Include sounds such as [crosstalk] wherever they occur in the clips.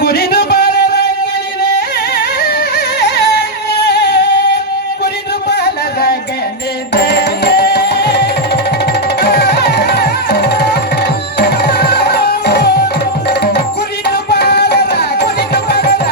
ಕುರಿದು ಬಾಲರಂಗಲಿದೆ ಕುರಿದು ಬಾಲರಂಗಲಿದೆ ಕುರಿದು ಬಾಲರ ಕುರಿದು ಬಾಲರ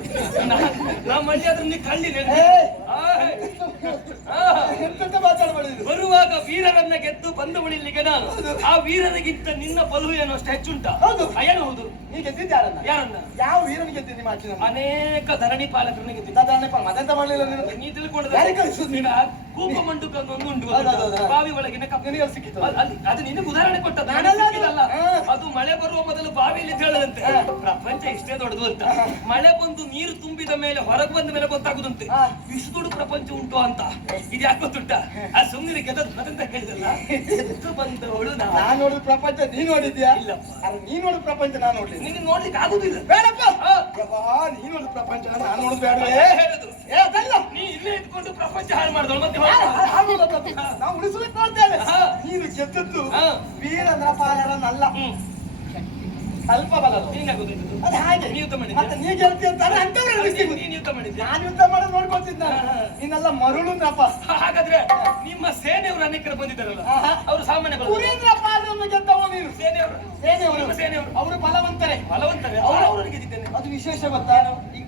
ಮಳ್ಳಿ ನೀನು ನಾ- ನಾ ಕಳ್ಳಿ ಬರುವಾಗ ವೀರರನ್ನ ಗೆದ್ದು ಬಂದು ಉಳಿಲಿಕ್ಕೆ ನಾನು. ಆ ವೀರರಿಗಿಂತ ನಿನ್ನ ಬಲು ಏನು ಅಷ್ಟು ಹೆಚ್ಚುಂಟ? ಹೌದು. ಏನು ಹೌದು? ನೀ ಗೆದ್ದಿದ್ದ ಯಾರನ್ನ? ಯಾರನ್ನ? ಯಾವ ವೀರನ ಗೆದ್ದಿ ನಿಮ್ಮ ಅಚ್ಚಿನ ಅನೇಕ ಧರಣಿ ಪಾಲಕರನ್ನ ಗೆದ್ದಿದ್ದ. ಧರಣಿ ಪಾ ಮತ್ತೆಂತ ಮಾಡಲಿಲ್ಲ ನೀನು? ನೀ ತಿಳ್ಕೊಂಡ ಯಾರಿಗೆ ಕಳಿಸುದು ನೀನು? ಕೂಪ ಮಂಡುಕ ಒಂದು ಉಂಟು. ಬಾವಿ ಒಳಗಿನ ಕಪ್ಪಿನ ಸಿಕ್ಕಿತ್ತು? ಅದು ನಿನಗೆ ಉದಾಹರಣೆ ಕೊಟ್ಟದ್ದು. ನಾನಲ್ಲ ನನಗೆ ಅದು. ಮಳೆ ಬರುವ ಮೊದಲು ಬಾವಿಯಲ್ಲಿ ಹೇಳದಂತೆ ಪ್ರಪಂಚ ಇಷ್ಟೇ ದೊಡ್ಡದು ಅಂತ. ಮಳೆ ಬಂದು ನೀರು ತುಂಬಿದ ಮೇಲೆ ಹೊರಗೆ ಬಂದ ಮೇಲೆ ಗೊತ್ತಾಗುದಂತೆ. ಇಷ್ಟು ದೊಡ್ಡ ಪ್ರಪಂಚ ಉಂಟು ಅಂತ. ಇದು ಯಾಕೆ ಗೊತ್ತುಂಟ ಆ ಸುಮ್ಮನೆ ಗೆದ್ದದ್ದು ಮತ್ತೆಂತ ಹೇಳಿದಲ್ಲ. ಎಷ್ಟು ಬಂದವಳು ಹೊಳು ನಾನ್ ನೋಡಿದ ಪ್ರಪಂಚ ನೀನ್ ನೋಡಿದ್ಯಾ? ಇಲ್ಲ ನೀನ್ ನೋಡಿದ ಪ್ರಪಂಚ ನಾನು ನೋಡಲಿ ನಿನ್ ನೋಡ್ಲಿಕ್ಕೆ ಆಗುದಿಲ್ಲ. ಬೇಡಪ್ಪ. ನೀನ್ ನೋಡಿದ ಪ್ರಪಂಚ ನಾನು ನೋಡುದು ಬೇಡ ಏ, ಹೇಳುದು ಇದ್ಕೊಂಡು ಪ್ರಪಂಚ ಹಾಳು ಮಾಡಿದಳು ಮತ್ತೆ ಅಂತ? ನಾವು ಉಳಿಸುವುದಕ್ಕೆ ನೋಡ್ತೇವೆ ನೀನು ಗೆದ್ದದ್ದು ಹಾ. ವೀರ ನರಪಾಲರನ್ನಲ್ಲ ಹ್ಮ್ ಅಲ್ಪ ಬಲರು ನಿನಗಾಗುದಿಲ್ಲ ಅದು ಹಾಗೆ. ಯುದ್ಧ? ಮತ್ತೆ ನೀ ಗೆಲ್ತಿ ಅಂತವ್ರು ನೀನು- ಯುದ್ಧ ಮಾಡಿದ್ಯಾ? ನಾನು ಯುದ್ಧ ಮಾಡೋದು ನೋಡ್ಕೊತಿದ್ದ. ನೀನೆಲ್ಲ ಹಾಗಾದ್ರೆ ನಿಮ್ಮ ಸೇನೆಯವರು ಅನೇಕರು ಬಂದಿದ್ದಾರಲ್ಲ. ಅವರು ಸಾಮಾನ್ಯ ಬಲದವರು. ಕುರೀಂದ್ರ ಪಾಲರನ್ನು ಗೆದ್ದವ ನೀನು. ಸೇನೆಯವರು. ಸೇನೆಯವರು. ಸೇನೆಯವರು. ಅವರು ಬಲವಂತರೇ. ಬಲವಂತರೇ. ಅವರು ಅವರಿಗೆ ಗೆದ್ದಿದ್ದೇನೆ? ಅದು ವಿಶೇಷ ಗೊತ್ತಾ?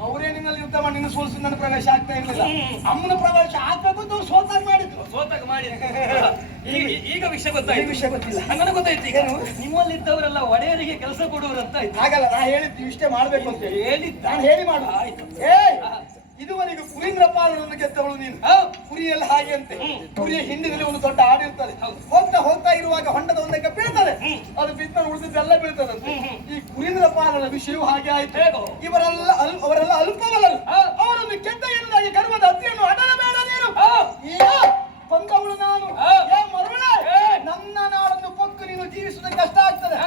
ಅವರೇ ನಿನ್ನಲ್ಲಿ ಯುದ್ಧ ಮಾಡಿ ನಿನ್ನ ಸೋಲಿಸಿ ನನ್ನ ಪ್ರವೇಶ ಆಗ್ತಾ ಇರಲಿಲ್ಲ. ಅಮ್ಮನ ಪ್ರವೇಶ ಆಗ್ಬೇಕು ಅಂತ ಅವ್ರು ಸೋತಾಗ ಮಾಡಿದ್ರು. ಸೋತಾಗ ಮಾಡಿ. [laughs] ಈಗ ಈಗ ವಿಷಯ ಈ ಗೊತ್ತಾಯ್ತು ವಿಷಯ ಗೊತ್ತಿಲ್ಲ. ನನಗೆ ಗೊತ್ತಾಯ್ತು ಈಗ. ನಿಮ್ಮಲ್ಲಿ ನಿಮ್ಮಲ್ಲಿದ್ದವರೆಲ್ಲ ಒಡೆಯರಿಗೆ ಕೆಲಸ ಕೊಡುವರು ಅಂತ. ಆಯ್ತು ಹಾಗಲ್ಲ ನಾ ಹೇಳಿದ್ದು ಇಷ್ಟೇ ಮಾಡ್ಬೇಕು ಅಂತ ಹೇಳಿ. ಹೇಳಿದ್ದ. ನಾನು ಹೇಳಿ ಮಾಡು. ಆಯ್ತು. ಏ ಇದುವರೆಗೂ ಕುರೀಂದ್ರ ಪಾಲರನ್ನು ಗೆದ್ದವಳು ನೀನು. ಕುರಿಯಲ್ಲಿ ಹಾಗೆ ಅಂತೆ. ಕುರಿಯ ಹಿಂದಿನಲ್ಲಿ ಒಂದು ದೊಡ್ಡ ಹೌದು. ಹೋಗ್ತಾ ಹೋಗ್ತಾ ಇರುವಾಗ ಹೊಂಡದ ಒಂದಕ್ಕೆ ಬೀಳ್ತದೆ. ಅದು ಬಿದ್ದ ಉಳಿದಿದ್ದೆಲ್ಲ ಬೀಳ್ತದೆ. ಈ ಕುರೀಂದ್ರಪಾಲನ ವಿಷಯವೂ ಹಾಗೆ ಆಯ್ತು? ಇವರೆಲ್ಲ ಅವರೆಲ್ಲ ಅಲ್ಪವಲ್ಲ. ಅವರನ್ನು ಕೆಟ್ಟ ಎನ್ನದಾಗಿ ಕರ್ಮದ ಅತ್ತಿಯನ್ನು ಅಡಲಬೇಡ ನೀನು. ಬಂದವಳು ನಾನು. ಮರುಳೆ. ನನ್ನ ನಾಡನ್ನು ಪೊಕ್ಕು ನೀನು ಜೀವಿಸುವುದಕ್ಕೆ ಕಷ್ಟ ಆಗ್ತದೆ.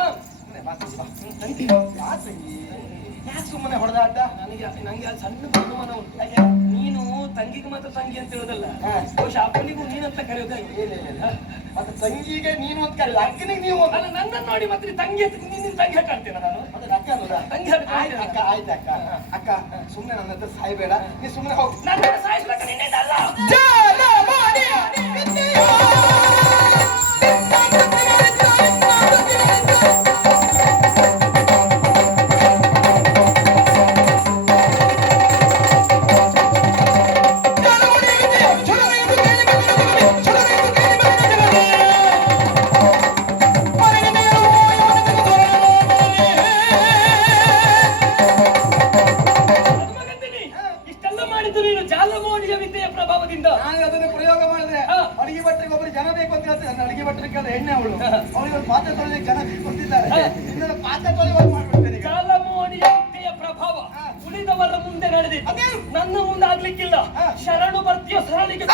ಯಾಕೆ? ಸುಮ್ಮನೆ ಹೊಡೆದಾಟ ನನಗೆ ನನಗೆ ಸಣ್ಣ ಬಹುಮಾನ ಉಂಟು? ನೀನು ತಂಗಿಗೆ ಮಾತ್ರ ತಂಗಿ ಅಂತ ಹೇಳೋದಲ್ಲ. ಬಹುಶಃ ಅಪ್ಪನಿಗೂ ನೀನಂತ ಇಲ್ಲ. ಮತ್ತೆ ತಂಗಿಗೆ ನೀನು ಅಂತ ಕರೆಯೋದು? ಅಕ್ಕನಿಗೆ ನೀವು ಅಲ್ಲ ನನ್ನನ್ನು ನೋಡಿ ಮತ್ತೆ ತಂಗಿ ಅಂತ ನಿನ್ನ ತಂಗಿ ಹಾಕಾಡ್ತೇನೆ ನಾನು? ಅಕ್ಕ ಅನ್ನೋದಾ? ತಂಗಿ ಅಕ್ಕ ಆಯ್ತು ಅಕ್ಕ. ಅಕ್ಕ ಸುಮ್ಮನೆ ನನ್ನ ಹತ್ರ ಸಾಯ್ಬೇಡ. ನೀ ಸುಮ್ಮನೆ ಹೋಗು. ನನ್ನ ಸಾಯಿಸ್ಲಕ್ಕ ನಿನ್ನೆ ಅಲ್ಲ ಮಾಡಿದ್ದು ನೀನು ಜಾಲಮೋಡಿಯ ವಿದ್ಯೆಯ ಪ್ರಭಾವದಿಂದ. ನಾನು ಅದನ್ನು ಪ್ರಯೋಗ ಮಾಡಿದ್ರೆ. ಅಡಿಗೆ ಭಟ್ರಿಗೆ ಒಬ್ಬರು ಜನ ಬೇಕು ಅಂತ ಹೇಳ್ತಾರೆ. ನನ್ನ ಅಡಿಗೆ ಭಟ್ರಿಗೆ ಎಣ್ಣೆ ಅವಳು. ಅವಳಿಗೆ ಒಂದು ಪಾತ್ರೆ ತೊಳೆದ ಜನ ಹಾ. ಇನ್ನೊಂದು ಪಾತ್ರೆ ತೊಳೆಯುವ ಮಾಡ್ಬಿಡ್ತೇನೆ ಜಾಲಮೋಹಣಿಯ ಜಾಲಮೋಡಿಯ ವಿದ್ಯೆಯ ಪ್ರಭಾವ. ಉಳಿದವರ ಮುಂದೆ ನಡೆದಿ ಅದೇನು? ನನ್ನ ಮುಂದೆ ಆಗ್ಲಿಕ್ಕಿಲ್ಲ. ಶರಣು ಬರ್ತೀಯ ಸರಳಿಗೆ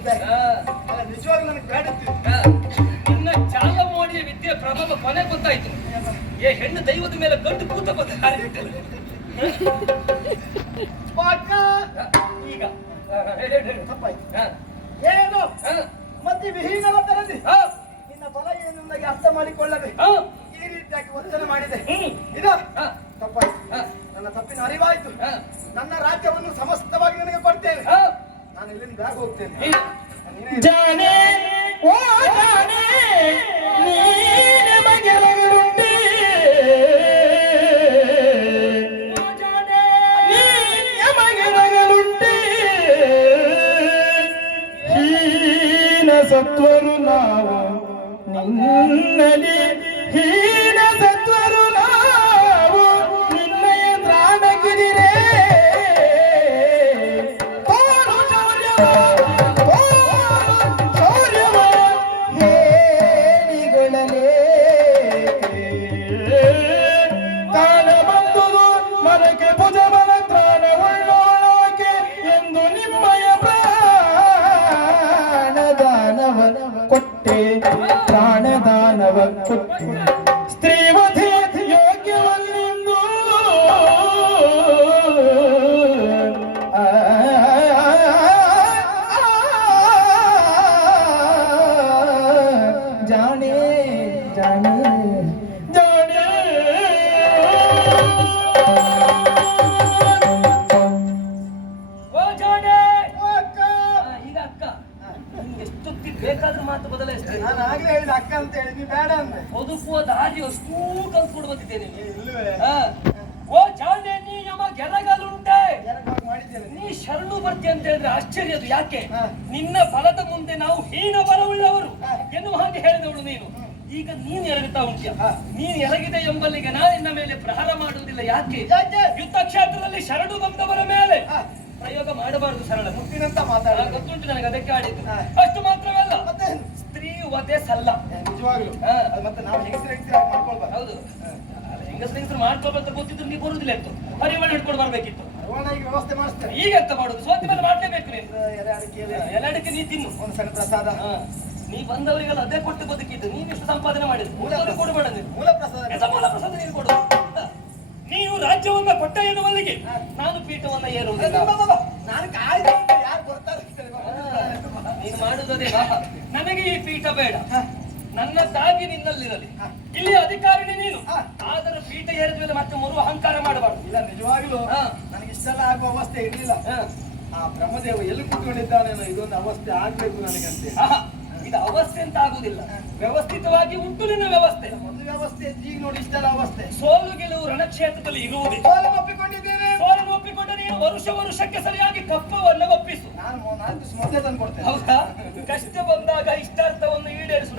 ಬೇಡಿದ್ದೆ ನಿಜವಾಗ್ಲೂ ನನಗೆ ಬೇಡಿತ್ತು ನನ್ನ ನಿನ್ನ ವಿದ್ಯೆ ಪ್ರಭಾವ ಕೊನೆ ಗೊತ್ತಾಯ್ತು. ಏ ಹೆಣ್ಣು ದೈವದ ಮೇಲೆ ಗಂಟು ಕೂತ ಈಗ. ಏನು? ಮತ್ತೆ ವಿಹೀನವ ತರದಿ ನಿನ್ನ ಬಲ ಏನು ನನಗೆ ಅರ್ಥ ಮಾಡಿಕೊಳ್ಳದೆ ಈ ರೀತಿಯಾಗಿ ವಂಚನೆ ಮಾಡಿದೆ. ಇದು? ತಪ್ಪಾಯ್ತು. ಹಾ, ನನ್ನ ತಪ್ಪಿನ ಅರಿವಾಯ್ತು. ನನ್ನ ರಾಜ್ಯವನ್ನು ಸಮಸ್ತವಾಗಿ ನನಗೆ ಕೊಡ್ತೇನೆ. ನಾನು ಇಲ್ಲಿಂದ ಬ್ಯಾಗ್ ಹೋಗ್ತೇನೆ. ಜಾನೆ ಓ ಜಾನೆ ನೀನೆ ಮಗೆಲಗರುಂಟೆ ನೀನೆ ಮಗೆಲಗರುಂಟೆ ಹೀನ ಸತ್ವರು ನಾವು ನಿನ್ನಲ್ಲಿ ಹೀನ ಸತ್ವರು ಬದುಕುವ ದಾರಿ ಅಷ್ಟೂ ಕಲ್ತ್ಕೊಂಡು ಬಂದಿದ್ದೇನೆ ಓ ಜಾಣೆ ನೀ ಯಮ ಗೆರಗಲುಂಟೆ. ನೀ ಶರಣು ಬರ್ತಿ ಅಂತ ಹೇಳಿದ್ರೆ ಆಶ್ಚರ್ಯ ಅದು. ಯಾಕೆ. ನಿನ್ನ ಬಲದ ಮುಂದೆ ನಾವು ಹೀನ ಬಲವುಳ್ಳವರು. ಎನ್ನುವ ಹಾಗೆ ಹೇಳಿದವಳು ನೀನು. ಈಗ ನೀನ್ ಎರಗುತ್ತಾ ಉಂಟ್ಯ ನೀನ್ ಎರಗಿದೆ ಎಂಬಲ್ಲಿಗೆ ನಾನು ನಿನ್ನ ಮೇಲೆ ಪ್ರಹಾರ ಮಾಡುವುದಿಲ್ಲ. ಯಾಕೆ? ಯುದ್ಧ ಕ್ಷೇತ್ರದಲ್ಲಿ ಶರಣು ಬಂದವರ ಮೇಲೆ. ಪ್ರಯೋಗ ಮಾಡಬಾರದು ಸರಳ. ಮುಟ್ಟಿನಂತ ಮಾತಾಡ ಗೊತ್ತುಂಟು ನನಗೆ ಅದಕ್ಕೆ ಆಡಿದ್ದು. ಅಷ್ಟು ಮತ್ತೆ ವಧೆ ಸಲ್ಲ ನಿಜವಾಗ್ಲು. ಮತ್ತೆ ನಾವು ಹೆಂಗಸರು ಹೆಂಗಸರಾಗಿ ಮಾಡ್ಕೊಳ್ಬಾರ್ದು. ಹೌದು. ಹೆಂಗಸರು ಹೆಂಗಸರು ಮಾಡ್ಕೊಳ್ಬಂತ ಗೊತ್ತಿದ್ರು ನೀವು ಬರುದಿಲ್ಲ ಇತ್ತು ಪರಿವಾರ ಹಿಡ್ಕೊಂಡು ಬರ್ಬೇಕಿತ್ತು. ವ್ಯವಸ್ಥೆ ಮಾಡಿಸ್ತಾರೆ. ಈಗ ಎಂತ ಮಾಡುದು? ಸೋತಿ ಮೇಲೆ ಮಾಡ್ಲೇಬೇಕು ನೀನು. ಎಲೆ ಎಲ್ಲದಕ್ಕೆ ನೀ ತಿನ್ನು. ಒಂದು ಸಣ್ಣ ಪ್ರಸಾದ. ಹಾ. ನೀ ಬಂದವರಿಗೆಲ್ಲ ಅದೇ ಕೊಟ್ಟು ಬದುಕಿದ್ದು. ನೀನು ಇಷ್ಟು ಸಂಪಾದನೆ ಮಾಡಿದ್ದು? ಮೂರವರಿಗೆ ಕೊಡಬೇಡ ನೀನು. ಮೂಲ ಪ್ರಸಾದ. ಮೂಲ ಪ್ರಸಾದ ನೀನು ಕೊಡು. ನೀನು ರಾಜ್ಯವನ್ನ ಕೊಟ್ಟ ಎನ್ನುವಲ್ಲಿಗೆ ನಾನು ಪೀಠವನ್ನ ಏರು. ನಾನು ಕಾಯ್ದು ಯಾರು ಬರ್ತಾರೆ ಅಂತ ಹೇಳಿ ಮಾಡುವುದೇ ನನಗೆ ಈ ಪೀಠ ಬೇಡ. ನನ್ನ ತಾಗಿ ನಿನ್ನಲ್ಲಿರಲಿ. ಇಲ್ಲಿ ಅಧಿಕಾರಿಣಿ ನೀನು. ಆದರೂ ಪೀಠ ಏರಿದ ಮೇಲೆ ಮತ್ತೆ ಮರು ಅಹಂಕಾರ ಮಾಡಬಾರ್ದು. ಇಲ್ಲ ನಿಜವಾಗ್ಲೂ. ನನಗೆ ಇಷ್ಟೆಲ್ಲ ಆಗುವ ಅವಸ್ಥೆ ಇರಲಿಲ್ಲ. ಆ ಬ್ರಹ್ಮದೇವ ಎಲ್ಲಿ ಕೂತ್ಕೊಂಡಿದ್ದಾನೇನೋ ಇದೊಂದು ಅವಸ್ಥೆ ಆಗ್ಬೇಕು ನನಗಂತೆ. ಇದು ಅವಸ್ಥೆ ಅಂತ ಆಗುದಿಲ್ಲ ವ್ಯವಸ್ಥಿತವಾಗಿ ಉಂಟು ನಿನ್ನ ವ್ಯವಸ್ಥೆ. ಒಂದು ವ್ಯವಸ್ಥೆ ಈಗ ನೋಡಿ ಇಷ್ಟೆಲ್ಲ ಅವಸ್ಥೆ. ಸೋಲು ಗೆಲುವು ರಣಕ್ಷೇತ್ರದಲ್ಲಿ ಇರುವುದೇ. ನೀನು ವರುಷ ವರುಷಕ್ಕೆ ಸರಿಯಾಗಿ ಕಪ್ಪವನ್ನು ಒಪ್ಪಿಸು. ನಾನು ನಾಲ್ಕು ಮೊದಲೇ ತಂದು ಕೊಡ್ತೇನೆ ಹೌದಾ? ಕಷ್ಟ ಬಂದಾಗ ಇಷ್ಟಾರ್ಥವನ್ನು ಈಡೇರಿಸು